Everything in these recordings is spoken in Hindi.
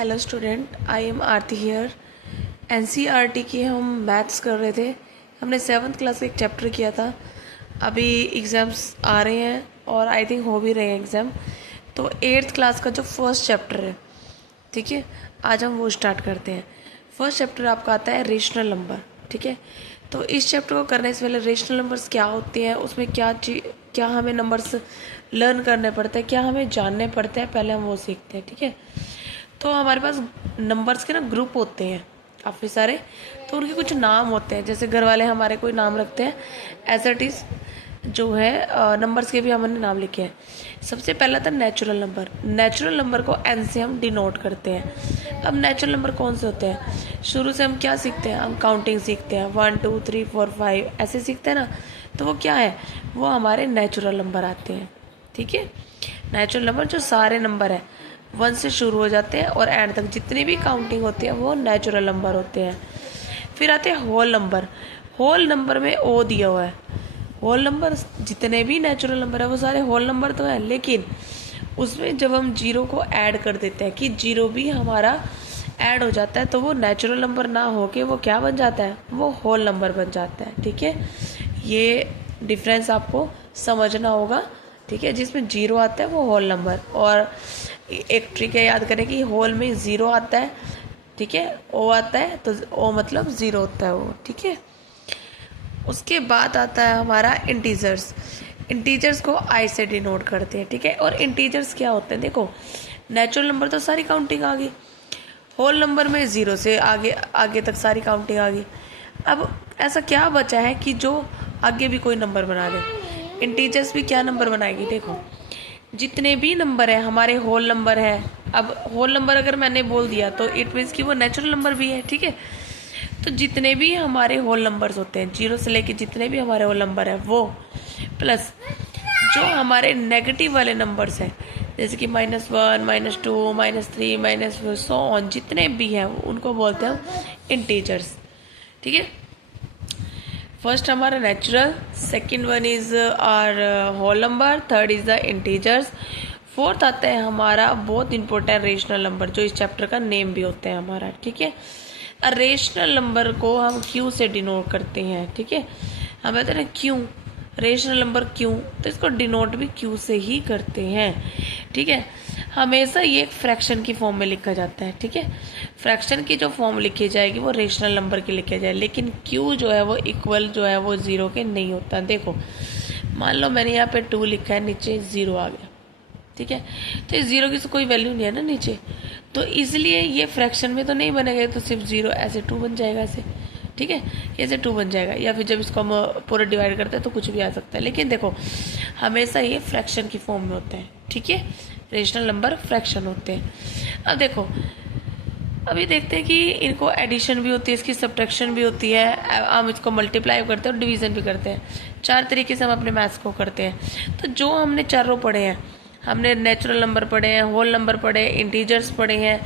Hello student, I am Aarti here. NCERT की हम मैथ्स कर रहे थे। हमने 7th क्लास का एक चैप्टर किया था। अभी एग्ज़ाम्स आ रहे हैं और आई थिंक हो भी रहे हैं एग्ज़ाम। तो 8th क्लास का जो फर्स्ट चैप्टर है, ठीक है, आज हम वो स्टार्ट करते हैं। फर्स्ट चैप्टर आपका आता है रेशनल नंबर, ठीक है। तो इस चैप्टर को करने से पहले रेशनल नंबर्स क्या होते हैं, उसमें क्या हमें नंबर्स लर्न करने पड़ते हैं, क्या हमें जानने पड़ते हैं, पहले हम वो सीखते हैं, ठीक है। तो हमारे पास नंबर्स के ना ग्रुप होते हैं काफ़ी सारे। तो उनके कुछ नाम होते हैं, जैसे घर वाले हमारे कोई नाम रखते हैं, एज इट इज़ जो है नंबर्स के भी हमने नाम लिखे हैं। सबसे पहला था नेचुरल नंबर। नेचुरल नंबर को एन से हम डिनोट करते हैं। अब नेचुरल नंबर कौन से होते हैं? शुरू से हम क्या सीखते हैं? हम काउंटिंग सीखते हैं, 1 2 3 4 5 ऐसे सीखते हैं ना। तो वो क्या है? वो हमारे नेचुरल नंबर आते हैं, ठीक है। नेचुरल नंबर जो सारे नंबर है 1 से शुरू हो जाते हैं और एंड तक जितनी भी काउंटिंग होती है वो नेचुरल नंबर होते हैं। फिर आते हैं होल नंबर। होल नंबर में ओ दिया हुआ है। होल नंबर जितने भी नेचुरल नंबर है वो सारे होल नंबर तो है, लेकिन उसमें जब हम जीरो को ऐड कर देते हैं कि जीरो भी हमारा ऐड हो जाता है, तो वो नेचुरल नंबर ना होके वो क्या बन जाता है? वो होल नंबर बन जाता है, ठीक है। ये डिफरेंस आपको समझना होगा, ठीक है। जिसमें जीरो आता है वो होल नंबर, और एक ट्रिक है याद करें कि होल में जीरो आता है, ठीक है, ओ आता है तो ओ मतलब जीरो होता है वो, ठीक है। उसके बाद आता है हमारा इंटीजर्स। इंटीजर्स को आई से डिनोट करते हैं, ठीक है। और इंटीजर्स क्या होते हैं? देखो, नेचुरल नंबर तो सारी काउंटिंग आ गई, होल नंबर में जीरो से आगे आगे तक सारी काउंटिंग आ गई। अब ऐसा क्या बचा है कि जो आगे भी कोई नंबर बना दे? इंटीजर्स भी क्या नंबर बनाएगी? देखो, जितने भी नंबर है हमारे होल नंबर है। अब होल नंबर अगर मैंने बोल दिया तो इट मीन्स कि वो नेचुरल नंबर भी है, ठीक है। तो जितने भी हमारे होल नंबर्स होते हैं, जीरो से लेके जितने भी हमारे होल नंबर है वो, प्लस जो हमारे नेगेटिव वाले नंबर्स हैं, जैसे कि -1 -2 -3 -4 सो ऑन, जितने भी हैं उनको बोलते हैं इंटीजर्स, ठीक है। फर्स्ट हमारा natural, second one is our whole number, third is the integers, fourth आता है हमारा बहुत इंपॉर्टेंट रेशनल नंबर, जो इस चैप्टर का नेम भी होता है हमारा, ठीक है। रेशनल नंबर को हम क्यू से डिनोट करते हैं, ठीक है। हम कहते हैं क्यों रेशनल नंबर क्यों, तो इसको डिनोट भी क्यू से ही करते हैं, ठीक है। हमेशा ये एक फ्रैक्शन की फॉर्म में लिखा जाता है, ठीक है। फ्रैक्शन की जो फॉर्म लिखी जाएगी वो रेशनल नंबर की लिखी जाए, लेकिन क्यू जो है वो इक्वल जो है वो जीरो के नहीं होता। देखो, मान लो मैंने यहाँ पे 2 लिखा है, नीचे जीरो आ गया, ठीक है। तो इस जीरो की तो कोई वैल्यू नहीं है ना नीचे, तो इसलिए ये फ्रैक्शन में तो नहीं बनेगा, तो सिर्फ जीरो ऐसे 2 बन जाएगा ऐसे, ठीक है। ऐसे 2 बन जाएगा, या फिर जब इसको हम पूरा डिवाइड करते हैं तो कुछ भी आ सकता है, लेकिन देखो हमेशा ये फ्रैक्शन की फॉर्म में होते हैं, ठीक है। रेशनल नंबर फ्रैक्शन होते हैं। अब देखो, अभी देखते हैं कि इनको एडिशन भी होती है, इसकी सब्ट्रैक्शन भी होती है, हम इसको मल्टीप्लाई करते हैं और डिवीजन भी करते हैं। 4 तरीके से हम अपने मैथ्स को करते हैं। तो जो हमने चारों पढ़े हैं, हमने नेचुरल नंबर पढ़े हैं, होल नंबर पढ़े हैं, इंटीजर्स पढ़े हैं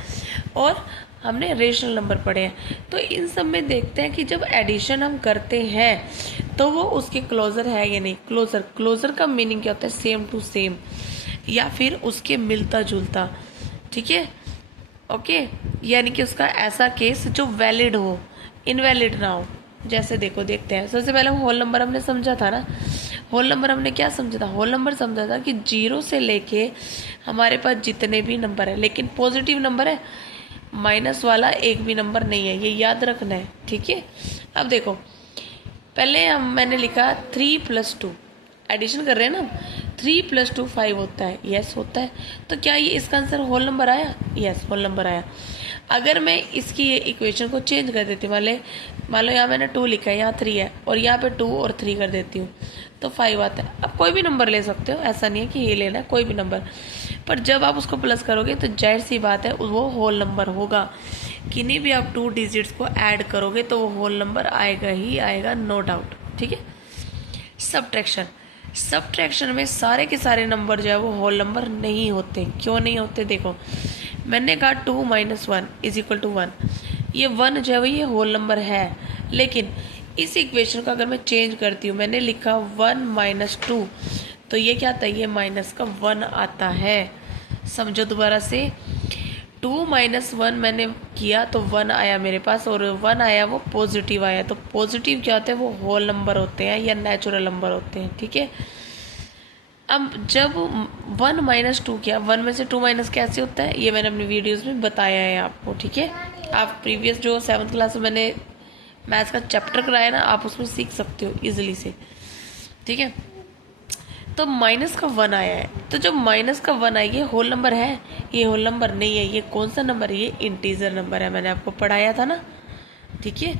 और हमने रेशनल नंबर पढ़े हैं। तो इन सब में देखते हैं कि जब एडिशन हम करते हैं तो वो उसके क्लोजर है या नहीं। क्लोजर का मीनिंग क्या होता है? सेम टू सेम, या फिर उसके मिलता जुलता, ठीक है, ओके। यानी कि उसका ऐसा केस जो वैलिड हो, इनवैलिड ना हो। जैसे देखो, देखते हैं। सबसे पहले होल नंबर हमने समझा था ना। होल नंबर हमने क्या समझा था? होल नंबर समझा था कि जीरो से लेके हमारे पास जितने भी नंबर है, लेकिन पॉजिटिव नंबर है, माइनस वाला एक भी नंबर नहीं है, ये याद रखना है, ठीक है। अब देखो, पहले मैंने लिखा 3 + 2, एडिशन कर रहे हैं ना, 3 + 2 5 होता है, यस होता है। तो क्या ये इसका आंसर होल नंबर आया? यस, होल नंबर आया। अगर मैं इसकी ये इक्वेशन को चेंज कर देती हूँ, मान लो यहाँ मैंने 2 लिखा है, यहाँ 3 है, और यहाँ पे 2 और 3 कर देती हूँ तो 5 आता है। अब कोई भी नंबर ले सकते हो, ऐसा नहीं है कि ये लेना है, कोई भी नंबर, पर जब आप उसको प्लस करोगे तो जाहिर सी बात है वो होल नंबर होगा। किन्हीं भी आप 2 डिजिट्स को ऐड करोगे तो वो होल नंबर आएगा ही आएगा, नो डाउट, ठीक है। सब्ट्रैक्शन में सारे के सारे नंबर जो है वो होल नंबर नहीं होते। क्यों नहीं होते? देखो, मैंने कहा 2 - 1 = 1, ये 1 जो है वो ये होल नंबर है, लेकिन इस इक्वेशन को अगर मैं चेंज करती हूँ, मैंने लिखा 1 - 2, तो ये क्या आता है? ये माइनस का 1 आता है। समझो दोबारा से, 2 माइनस 1 मैंने किया तो 1 आया मेरे पास, और 1 आया वो पॉजिटिव आया। तो पॉजिटिव क्या होते हैं, वो होल नंबर होते हैं या नेचुरल नंबर होते हैं, ठीक है। अब जब 1 माइनस 2 किया, 1 में से 2 माइनस कैसे होता है, ये मैंने अपनी वीडियोस में बताया है आपको, ठीक है। आप प्रीवियस जो 7th क्लास में मैंने मैथ्स का चैप्टर कराया ना, आप उसमें सीख सकते हो इजीली से, ठीक है। तो माइनस का 1 आया है, तो जब माइनस का 1 आया, ये होल नंबर है, ये होल नंबर नहीं है, ये कौन सा नंबर है, ये इंटीजर नंबर है, मैंने आपको पढ़ाया था ना, ठीक है।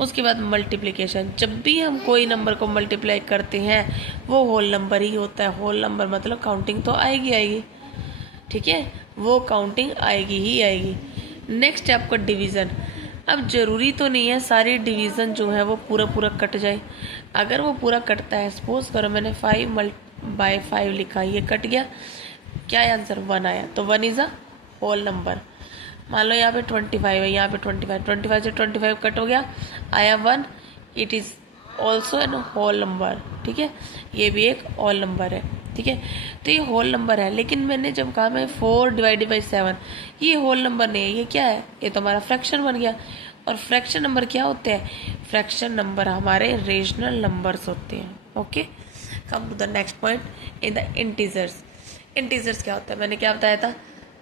उसके बाद मल्टीप्लिकेशन, जब भी हम कोई नंबर को मल्टीप्लाई करते हैं वो होल नंबर ही होता है। होल नंबर मतलब काउंटिंग तो आएगी आएगी, ठीक है, वो काउंटिंग आएगी ही आएगी। नेक्स्ट है आपका डिवीज़न। अब जरूरी तो नहीं है सारी डिवीज़न जो है वो पूरा पूरा कट जाए। अगर वो पूरा कटता है, सपोज करो मैंने 5/5 लिखा, ये कट गया, क्या आंसर 1 आया, तो 1 इज़ अ होल नंबर। मान लो यहाँ पे 25 है, यहाँ पे 25 से 25 कट हो गया, आया 1, it is also an whole number, ठीक है, ये भी एक होल नंबर है, ठीक है। तो ये होल नंबर है, लेकिन मैंने जब कहा मैं 4/7, ये होल नंबर नहीं है, ये क्या है, ये तो हमारा फ्रैक्शन बन गया। और फ्रैक्शन नंबर क्या होते हैं, फ्रैक्शन नंबर हमारे रेशनल नंबर्स होते हैं, okay. Come to the next point in the integers. Integers क्या होता है, मैंने क्या बताया था,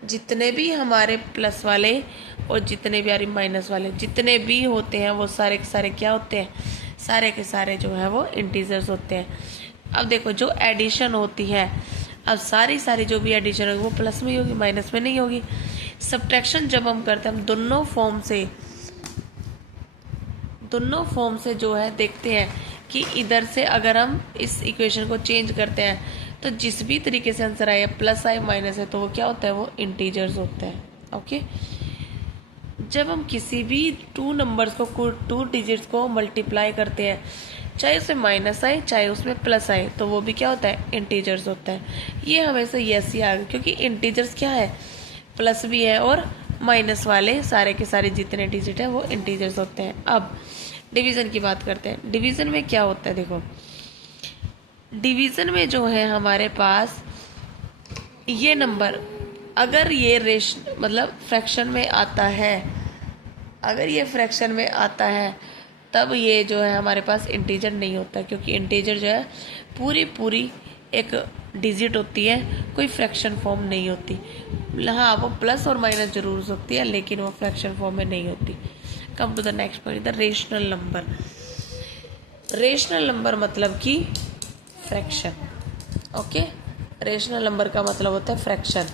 जितने भी हमारे प्लस वाले और जितने भी हमारे माइनस वाले जितने भी होते हैं वो सारे के सारे क्या होते हैं, सारे के सारे जो है वो इंटीजर्स होते हैं। अब देखो जो एडिशन होती है, अब सारी जो भी एडिशन होगी वो प्लस में ही होगी, माइनस में नहीं होगी। सब्ट्रैक्शन जब हम करते हैं, हम दोनों फॉर्म से जो है देखते हैं कि इधर से अगर हम इस इक्वेशन को चेंज करते हैं तो जिस भी तरीके से आंसर आए, प्लस आए माइनस है, तो वो क्या होता है, वो इंटीजर्स होता है, ओके। जब हम किसी भी 2 नंबर्स को 2 डिजिट्स को मल्टीप्लाई करते हैं, चाहे उसमें माइनस आए चाहे उसमें प्लस आए, तो वो भी क्या होता है, इंटीजर्स होता है। ये हमेशा यस ही आएगा, क्योंकि इंटीजर्स क्या है, प्लस भी है और माइनस वाले सारे के सारे जितने डिजिट है वो इंटीजर्स होते हैं। अब डिवीज़न की बात करते हैं। डिवीज़न में क्या होता है, देखो डिवीज़न में जो है हमारे पास ये नंबर, अगर ये मतलब फ्रैक्शन में आता है, अगर ये फ्रैक्शन में आता है तब ये जो है हमारे पास इंटीजर नहीं होता, क्योंकि इंटीजर जो है पूरी एक डिजिट होती है, कोई फ्रैक्शन फॉर्म नहीं होती। हाँ, वो प्लस और माइनस जरूर होती है, लेकिन वो फ्रैक्शन फॉर्म में नहीं होती। Come to the next point, the rational number. Rational number मतलब कि फ्रैक्शन, ओके। रेशनल नंबर का मतलब होता है फ्रैक्शन।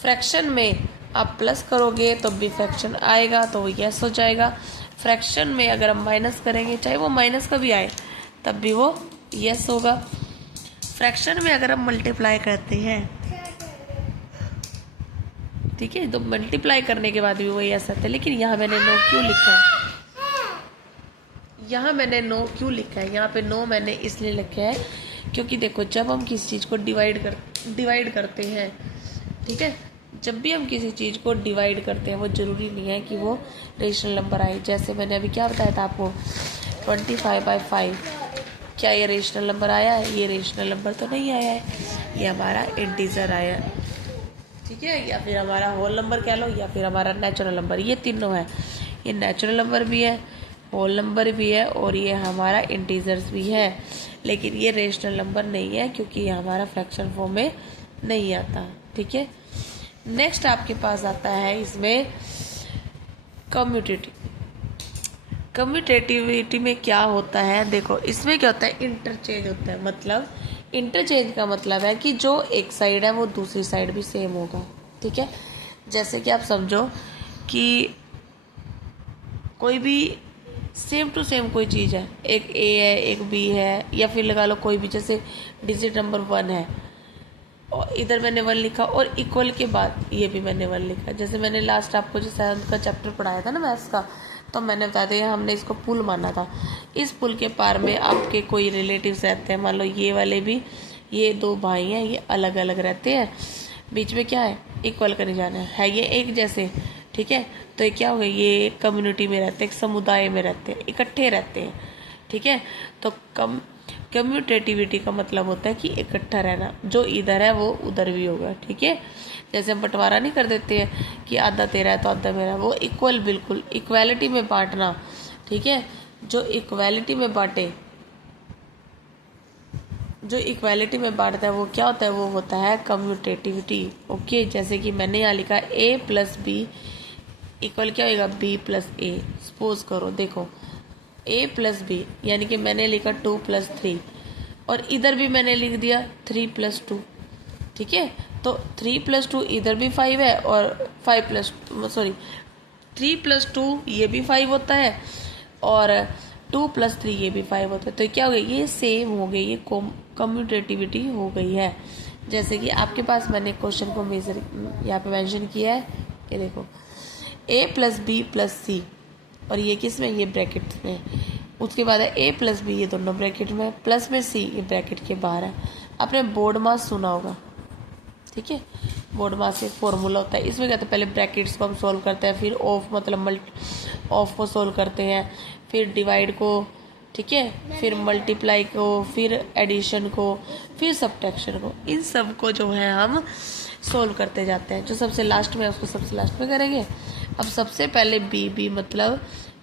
फ्रैक्शन में आप प्लस करोगे तो भी फ्रैक्शन आएगा, तो वो यस हो जाएगा। फ्रैक्शन में अगर हम माइनस करेंगे, चाहे वो माइनस का भी आए, तब भी वो यस होगा। फ्रैक्शन में अगर हम मल्टीप्लाई करते हैं, ठीक है, तो मल्टीप्लाई करने के बाद भी वो यस आता है। लेकिन यहाँ मैंने नो क्यों लिखा है, यहाँ मैंने नो क्यों लिखा है, यहाँ पे नो मैंने इसलिए लिखा है क्योंकि देखो जब हम किसी चीज़ को डिवाइड करते हैं, ठीक है, जब भी हम किसी चीज़ को डिवाइड करते हैं वो ज़रूरी नहीं है कि वो रेशनल नंबर आए। जैसे मैंने अभी क्या बताया था आपको, 25/5, क्या ये रेशनल नंबर आया है, ये रेशनल नंबर तो नहीं आया है, ये हमारा इंटीजर आया है, ठीक है, या फिर हमारा होल नंबर कह लो, या फिर हमारा नेचुरल नंबर, ये तीनों है। ये नेचुरल नंबर भी है, होल नंबर भी है, और ये हमारा इंटीजर्स भी है। लेकिन ये रेशनल नंबर नहीं है क्योंकि ये हमारा फ्रैक्शन फॉर्म में नहीं आता, ठीक है। नेक्स्ट आपके पास आता है इसमें कम्यूटेटिविटी में क्या होता है, देखो इसमें क्या होता है, इंटरचेंज होता है। मतलब इंटरचेंज का मतलब है कि जो एक साइड है वो दूसरी साइड भी सेम होगा, ठीक है। जैसे कि आप समझो कि कोई भी सेम टू सेम कोई चीज़ है, एक ए है एक बी है, या फिर लगा लो कोई भी, जैसे डिजिट नंबर 1 है और इधर मैंने 1 लिखा, और इक्वल के बाद ये भी मैंने 1 लिखा। जैसे मैंने लास्ट आपको जो 7th का चैप्टर पढ़ाया था ना मैथ्स का, तो मैंने बता दिया हमने इसको पुल माना था। इस पुल के पार में आपके कोई रिलेटिव्स रहते हैं, मान लो ये वाले भी, ये 2 भाई हैं, ये अलग अलग रहते हैं, बीच में क्या है, इक्वल करने जाना है, ये एक जैसे, ठीक है। तो ये क्या हो गया, ये कम्युनिटी में रहते हैं, एक समुदाय में रहते हैं, इकट्ठे रहते हैं, ठीक है। तो कम्यूटेटिविटी का मतलब होता है कि इकट्ठा रहना, जो इधर है वो उधर भी होगा, ठीक है। जैसे हम बंटवारा नहीं कर देते हैं कि आधा तेरा है तो आधा मेरा, वो इक्वल, बिल्कुल इक्वालिटी में बांटना, ठीक है। जो इक्वालिटी में बांटे, जो इक्वालिटी में बांटता है वो क्या होता है, वो होता है कम्यूटेटिविटी। ओके, जैसे कि मैंने यहाँ लिखा a प्लस बी इक्वल क्या होगा, b प्लस ए। सपोज करो, देखो a प्लस बी यानी कि मैंने लिखा 2 प्लस 3 और इधर भी मैंने लिख दिया 3 प्लस 2, ठीक है। तो 3 प्लस 2 इधर भी 5 है और 5 प्लस 3 प्लस 2 ये भी 5 होता है और 2 प्लस 3 ये भी 5 होता है। तो क्या हो गया, ये सेम हो गई, ये कम्यूटेटिविटी हो गई है। जैसे कि आपके पास मैंने क्वेश्चन को मेजर यहाँ पे मेंशन किया है, ये देखो a प्लस बी प्लस सी, और ये किस में, ये ब्रैकेट में। उसके बाद है a प्लस बी, ये दोनों ब्रैकेट में, प्लस में c, ये ब्रैकेट के बाहर है। आपने बोर्ड मास सुना होगा, ठीक है। बोर्ड मास एक फॉर्मूला होता है, इसमें क्या होता है, पहले ब्रैकेट्स को हम सोल्व करते हैं, फिर ऑफ मतलब ऑफ को सोल्व करते हैं, फिर डिवाइड को, ठीक है, फिर मल्टीप्लाई को, फिर एडिशन को, फिर सब्ट्रैक्शन को। इन सब को जो है हम सोल्व करते जाते हैं। जो सबसे लास्ट में है उसको सबसे लास्ट में करेंगे। अब सबसे पहले बी मतलब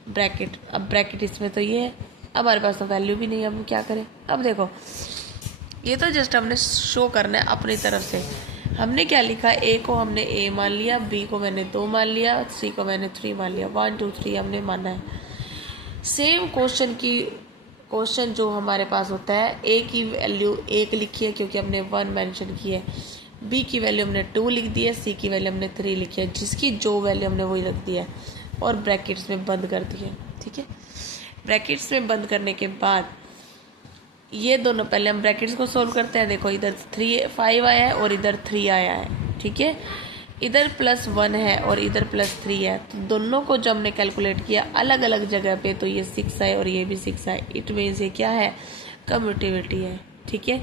ब्रैकेट, अब ब्रैकेट इसमें तो ये है, अब हमारे पास तो वैल्यू भी नहीं है, हम क्या करें। अब देखो ये तो जस्ट हमने शो करना है अपनी तरफ से। हमने क्या लिखा, ए को हमने ए मान लिया, बी को मैंने 2 मान लिया, सी को मैंने 3 मान लिया, 1 2 3 हमने माना है। सेम क्वेश्चन जो हमारे पास होता है, ए की वैल्यू 1 लिखी है क्योंकि हमने 1 मेंशन की है, बी की वैल्यू हमने 2 लिख दी है, सी की वैल्यू हमने 3 लिखी है, जिसकी जो वैल्यू हमने वही रख दी है और ब्रैकेट्स में बंद कर दिए, ठीक है। ब्रैकेट्स में बंद करने के बाद ये दोनों, पहले हम ब्रैकेट्स को सोल्व करते हैं। देखो इधर 5 आया है और इधर 3 आया है, ठीक है। इधर +1 है और इधर +3 है, तो दोनों को जब हमने कैलकुलेट किया अलग अलग जगह पे, तो ये 6 है और ये भी 6 है। इट मीन्स ये क्या है, कम्यूटेटिविटी है, ठीक है।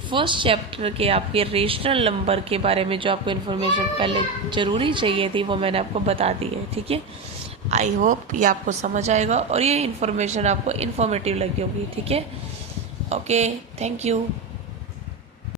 फर्स्ट चैप्टर के आपके रेशनल नंबर के बारे में जो आपको इन्फॉर्मेशन पहले ज़रूरी चाहिए थी वो मैंने आपको बता दी है, ठीक है। आई होप ये आपको समझ आएगा और ये इन्फॉर्मेशन आपको इन्फॉर्मेटिव लगी होगी, ठीक है। Okay, thank you.